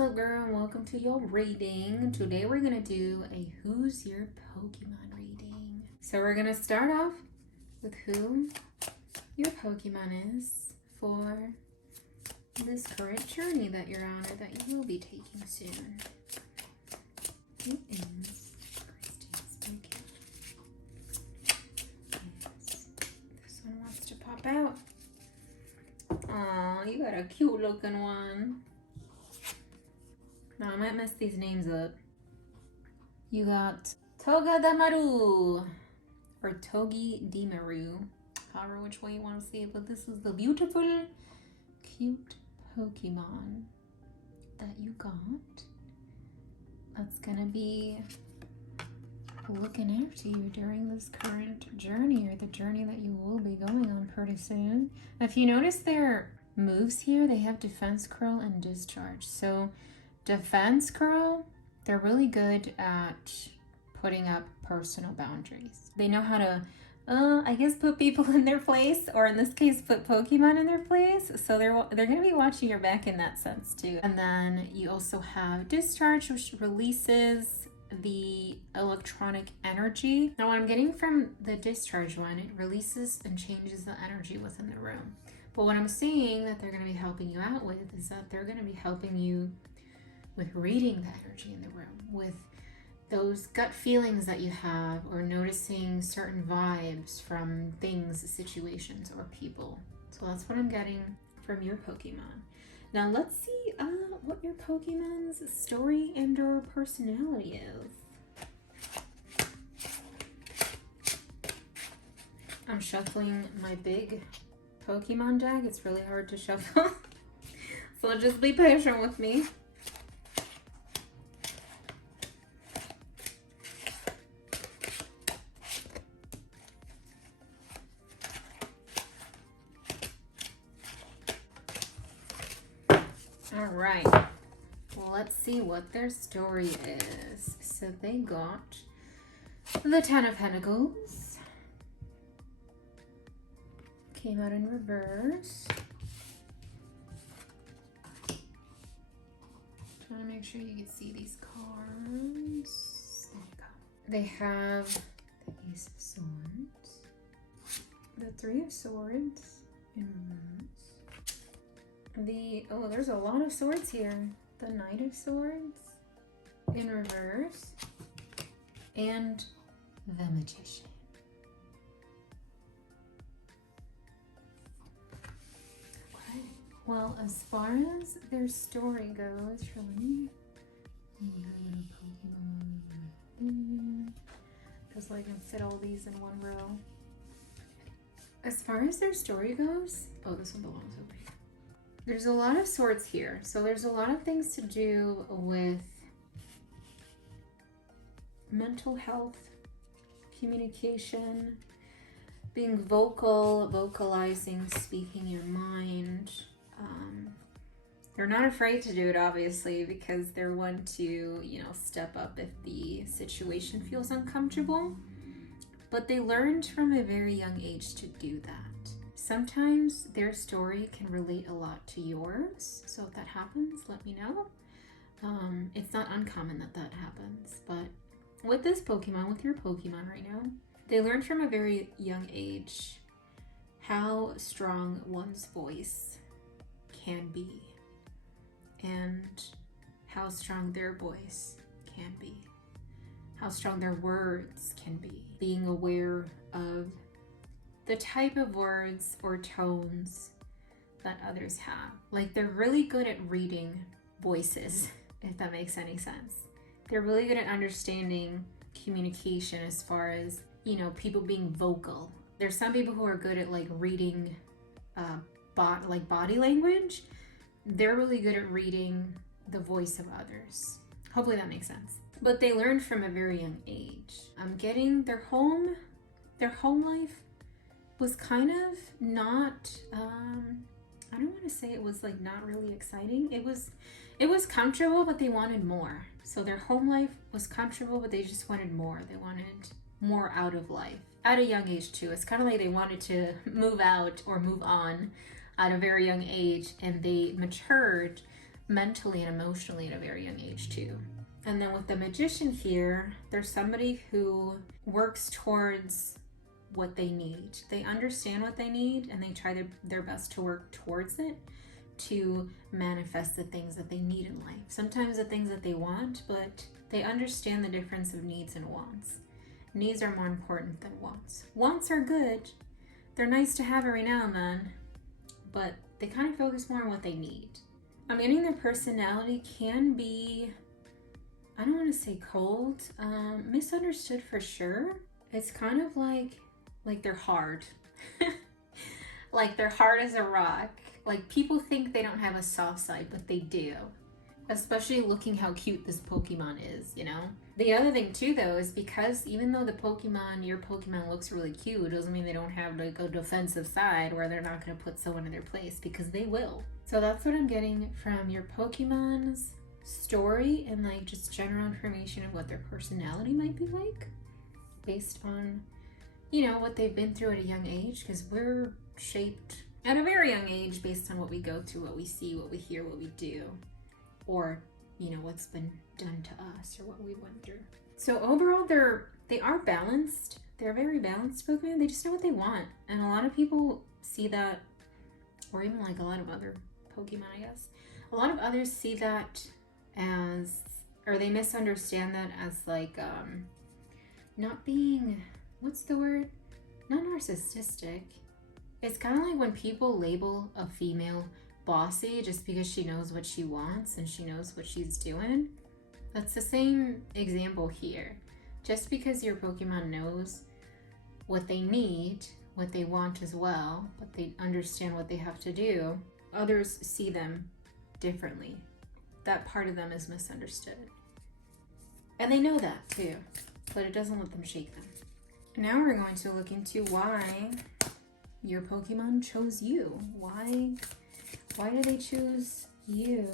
What's up, girl, and welcome to your reading. Today we're gonna do a Who's Your Pokemon reading. So we're gonna start off with who your Pokemon is for this current journey that you're on, or that you will be taking soon. Who is Christine's Pokemon? Yes. This one wants to pop out. Aw, you got a cute looking one. Now I might mess these names up. You got Togadamaru or Togi Dimaru, however which way you want to see it, but this is the beautiful, cute Pokemon that you got. That's gonna be looking after you during this current journey, or the journey that you will be going on pretty soon. If you notice their moves here, they have Defense Curl and Discharge. So Defense Curl, they're really good at putting up personal boundaries. They know how to, I guess, put people in their place, or in this case, put Pokemon in their place. So they're going to be watching your back in that sense too. And then you also have Discharge, which releases the electronic energy. Now, what I'm getting from the Discharge one, it releases and changes the energy within the room. But what I'm seeing that they're going to be helping you out with is that they're going to be helping you with reading the energy in the room, with those gut feelings that you have, or noticing certain vibes from things, situations, or people. So that's what I'm getting from your Pokemon. Now let's see what your Pokemon's story and or personality is. I'm shuffling my big Pokemon deck. It's really hard to shuffle. So just be patient with me. All right, well, let's see what their story is. So they got the Ten of Pentacles. Came out in reverse. Trying to make sure you can see these cards. There you go. They have the Ace of Swords, the Three of Swords in reverse. There's a lot of swords here. The Knight of Swords in reverse, and the Magician. Okay. Well, as far as their story goes, just so I can fit all these in one row. As far as their story goes, this one belongs over here. There's a lot of swords here, so there's a lot of things to do with mental health, communication, being vocal, vocalizing, speaking your mind. They're not afraid to do it, obviously, because they're one to, step up if the situation feels uncomfortable. But they learned from a very young age to do that. Sometimes their story can relate a lot to yours, so if that happens, let me know. It's not uncommon that happens, but with this Pokemon, with your Pokemon right now, they learned from a very young age how strong one's voice can be, and how strong their voice can be, how strong their words can be, being aware of the type of words or tones that others have. Like, they're really good at reading voices, if that makes any sense. They're really good at understanding communication as far as, people being vocal. There's some people who are good at reading body language. They're really good at reading the voice of others. Hopefully that makes sense. But they learned from a very young age. I'm getting their home life was kind of not, I don't want to say it was not really exciting. It was comfortable, but they wanted more. So their home life was comfortable, but they just wanted more. They wanted more out of life at a young age too. It's kind of like they wanted to move out or move on at a very young age, and they matured mentally and emotionally at a very young age too. And then with the Magician here, there's somebody who works towards what they need. They understand what they need and they try their best to work towards it to manifest the things that they need in life. Sometimes the things that they want, but they understand the difference of needs and wants. Needs are more important than wants. Wants are good. They're nice to have every now and then, but they kind of focus more on what they need. I'm getting their personality can be, I don't want to say cold, misunderstood for sure. It's kind of like they're hard. Like they're hard as a rock. Like people think they don't have a soft side, but they do. Especially looking how cute this Pokemon is, you know? The other thing too though is because even though your Pokemon looks really cute, it doesn't mean they don't have like a defensive side where they're not going to put someone in their place, because they will. So that's what I'm getting from your Pokemon's story and like just general information of what their personality might be like based on, you know, what they've been through at a young age, because we're shaped at a very young age based on what we go through, what we see, what we hear, what we do, or, you know, what's been done to us or what we went through. So overall, they are balanced. They're very balanced Pokemon. They just know what they want. And a lot of people see that, or even like a lot of other Pokemon, I guess. A lot of others see that as, or they misunderstand that as like, not being, what's the word? Not narcissistic. It's kind of like when people label a female bossy just because she knows what she wants and she knows what she's doing. That's the same example here. Just because your Pokemon knows what they need, what they want as well, but they understand what they have to do, others see them differently. That part of them is misunderstood. And they know that too, but it doesn't let them shake them. Now we're going to look into why your Pokemon chose you. Why do they choose you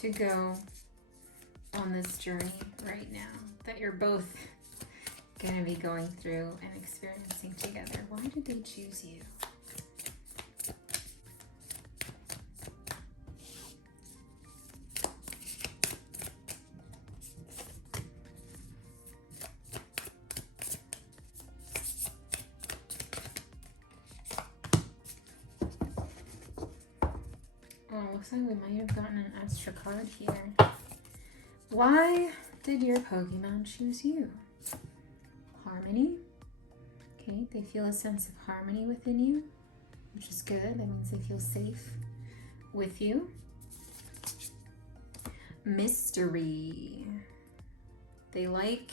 to go on this journey right now that you're both going to be going through and experiencing together? Why did they choose you? Oh, looks like we might have gotten an extra card here. Why did your Pokemon choose you? Harmony. Okay, they feel a sense of harmony within you, which is good. That means they feel safe with you. Mystery. They like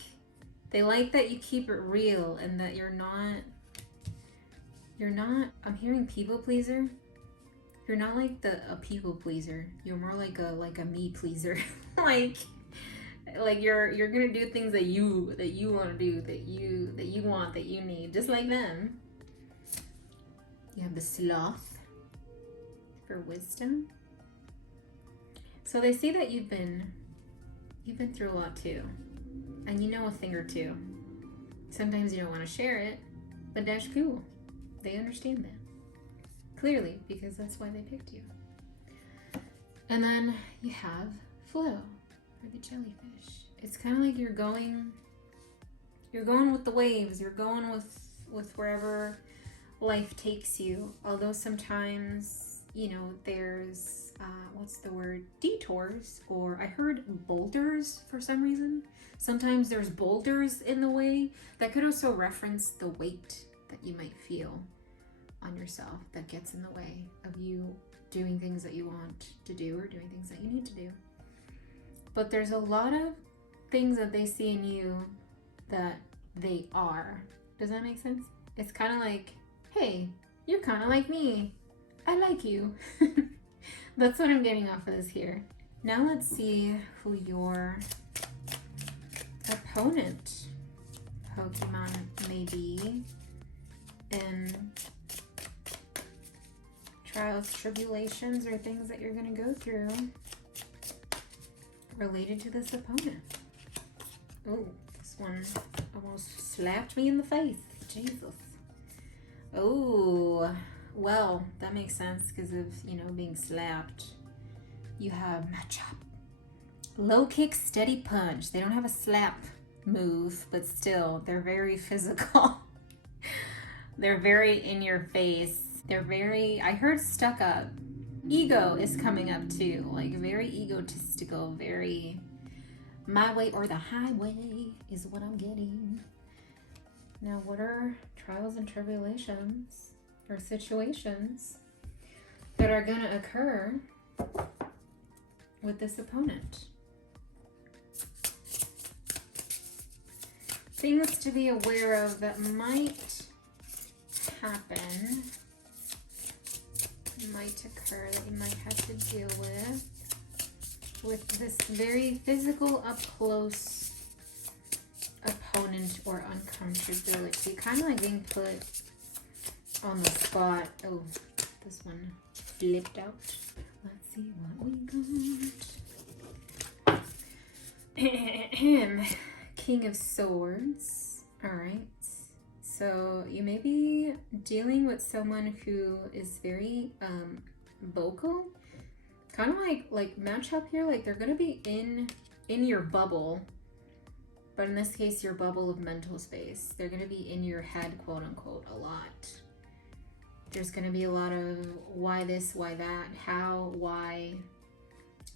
that you keep it real and that you're not, I'm hearing people pleaser. You're not like a people pleaser. You're more like a me pleaser. like you're gonna do things that you want to do, that you want, that you need, just like them. You have the sloth for wisdom. So they see that you've been through a lot too, and you know a thing or two. Sometimes you don't want to share it, but that's cool. They understand that. Clearly, because that's why they picked you. And then you have Flo, or the jellyfish. It's kind of like you're going with the waves. You're going with wherever life takes you. Although sometimes, you know, there's, what's the word? Detours, or I heard boulders for some reason. Sometimes there's boulders in the way. That could also reference the weight that you might feel on yourself that gets in the way of you doing things that you want to do or doing things that you need to do. But there's a lot of things that they see in you that they are. Does that make sense? It's kind of like, hey, you're kind of like me. I like you. That's what I'm getting off of this here. Now let's see who your opponent Pokemon may be in trials, tribulations, or things that you're going to go through related to this opponent. Oh, this one almost slapped me in the face. Jesus. Oh, well, that makes sense because of, you know, being slapped. You have matchup. Low kick, steady punch. They don't have a slap move, but still, they're very physical. They're very in your face. They're very, I heard stuck up. Ego is coming up too. Like very egotistical, very my way or the highway is what I'm getting. Now, what are trials and tribulations or situations that are going to occur with this opponent? Things to be aware of that might happen, might occur, that you might have to deal with this very physical, up close opponent or uncomfortability. Kind of like being put on the spot. Oh, this one flipped out. Let's see what we got. King of Swords. All right. So you may be dealing with someone who is very vocal. Kind of like match up here. Like they're going to be in your bubble. But in this case, your bubble of mental space. They're going to be in your head, quote unquote, a lot. There's going to be a lot of why this, why that, how, why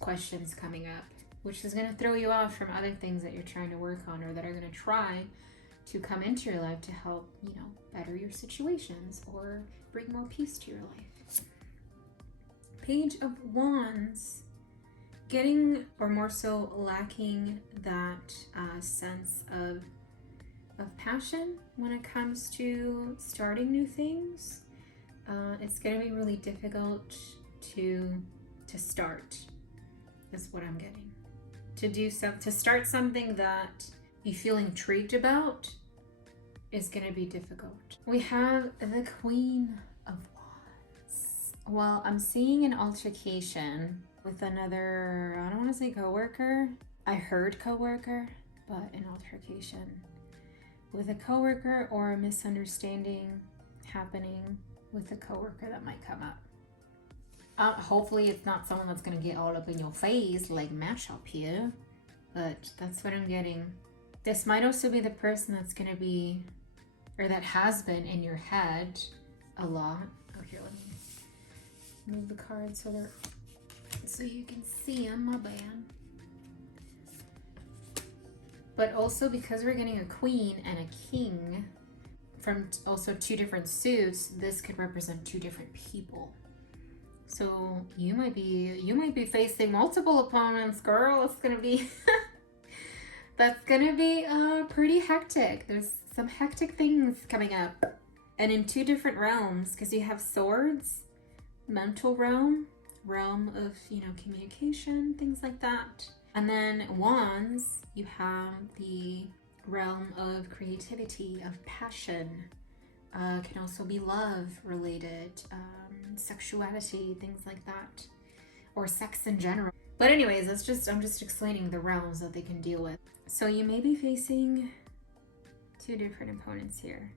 questions coming up, which is going to throw you off from other things that you're trying to work on or that are going to try to come into your life to help, better your situations or bring more peace to your life. Page of Wands. Getting, or more so lacking, that sense of passion when it comes to starting new things. It's going to be really difficult to start, is what I'm getting. To start something that you feel intrigued about is going to be difficult. We have the Queen of Wands. Well, I'm seeing an altercation with another, I don't want to say coworker. I heard coworker, but an altercation with a coworker or a misunderstanding happening with a coworker that might come up. Hopefully it's not someone that's going to get all up in your face like match up here, but that's what I'm getting. This might also be the person that's going to be, or that has been in your head a lot. Oh, here, let me move the cards so you can see them, my bad. But also because we're getting a queen and a king from also two different suits, this could represent two different people. So you might be facing multiple opponents, girl. It's gonna be that's gonna be pretty hectic. There's some hectic things coming up, and in two different realms, because you have swords, mental realm of communication, things like that, and then wands, you have the realm of creativity, of passion. Can also be love related, sexuality, things like that, or sex in general. But anyways, I'm just explaining the realms that they can deal with. So you may be facing two different opponents here,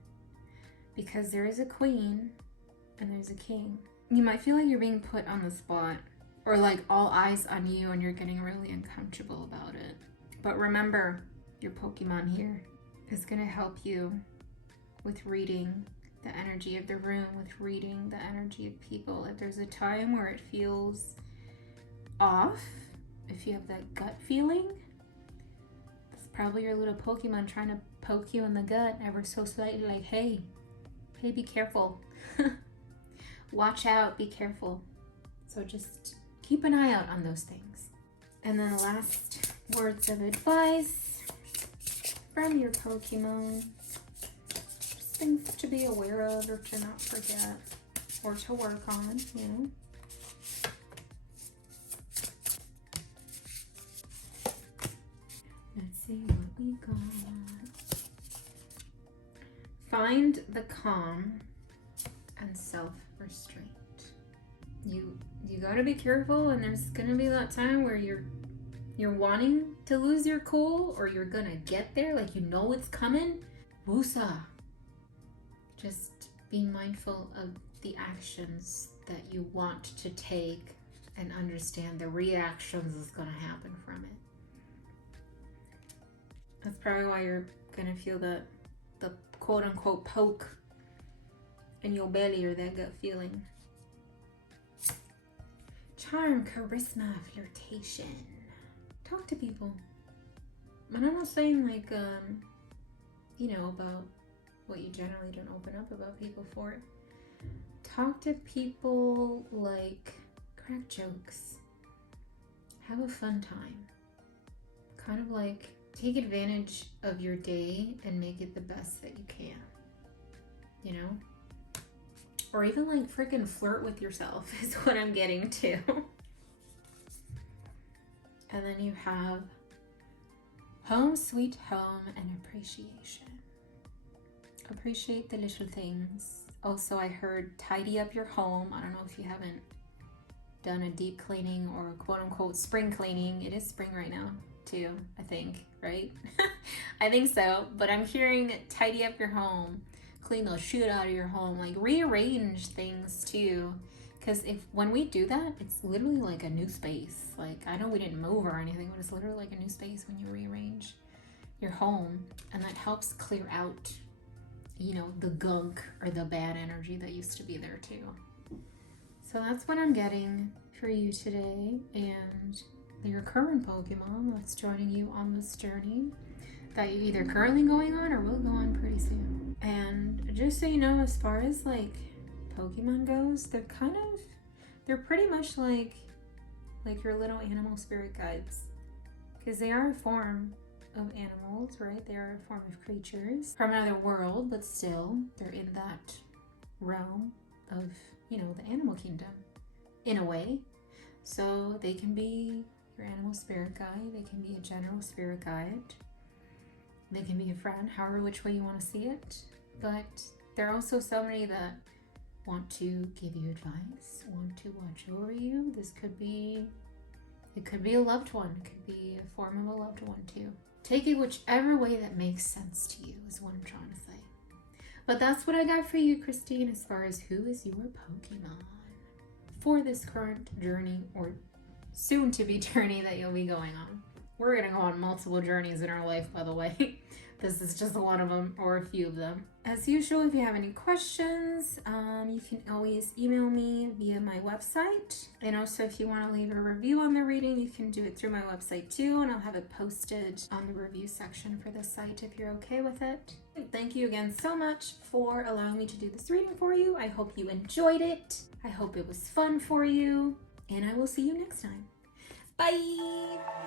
because there is a queen and there's a king. You might feel like you're being put on the spot, or like all eyes on you, and you're getting really uncomfortable about it. But remember, your Pokemon here is going to help you with reading the energy of the room, with reading the energy of people. If there's a time where it feels off, if you have that gut feeling, it's probably your little Pokemon trying to poke you in the gut ever so slightly, like, hey, be careful. Watch out, be careful. So just keep an eye out on those things. And then the last words of advice from your Pokemon. Just things to be aware of or to not forget or to work on, Let's see what we got. Find the calm and self-restraint. You gotta be careful, and there's gonna be that time where you're wanting to lose your cool, or you're gonna get there, like it's coming. Wusa. Just be mindful of the actions that you want to take and understand the reactions that's going to happen from it. That's probably why you're going to feel the quote unquote poke in your belly, or that gut feeling. Charm, charisma, flirtation. Talk to people. And I'm not saying like, about what you generally don't open up about people for. Talk to people, like, crack jokes. Have a fun time. Kind of like take advantage of your day and make it the best that you can. You know? Or even like freaking flirt with yourself is what I'm getting to. And then you have home sweet home and appreciation. Appreciate the little things. Also, I heard tidy up your home. I don't know if you haven't done a deep cleaning or quote unquote spring cleaning. It is spring right now too, I think, right? I think so, but I'm hearing tidy up your home, clean the shit out of your home, like rearrange things too. Because when we do that, it's literally like a new space. Like, I know we didn't move or anything, but it's literally like a new space when you rearrange your home, and that helps clear out, the gunk or the bad energy that used to be there too. So that's what I'm getting for you today, and your current Pokemon that's joining you on this journey that you're either currently going on or will go on pretty soon. And just so you know, as far as like Pokemon goes, they're pretty much like your little animal spirit guides, because they are a form of animals, right? They are a form of creatures from another world, but still they're in that realm of, the animal kingdom in a way. So they can be your animal spirit guide, they can be a general spirit guide, they can be a friend, however which way you want to see it. But they're also somebody that want to give you advice, want to watch over you. It could be a loved one, it could be a form of a loved one too. Take it whichever way that makes sense to you is what I'm trying to say. But that's what I got for you, Christine, as far as who is your Pokemon for this current journey, or soon to be journey that you'll be going on. We're gonna go on multiple journeys in our life, by the way. This is just one of them, or a few of them. As usual, if you have any questions, you can always email me via my website. And also, if you want to leave a review on the reading, you can do it through my website too, and I'll have it posted on the review section for the site if you're okay with it. Thank you again so much for allowing me to do this reading for you. I hope you enjoyed it. I hope it was fun for you, and I will see you next time. Bye!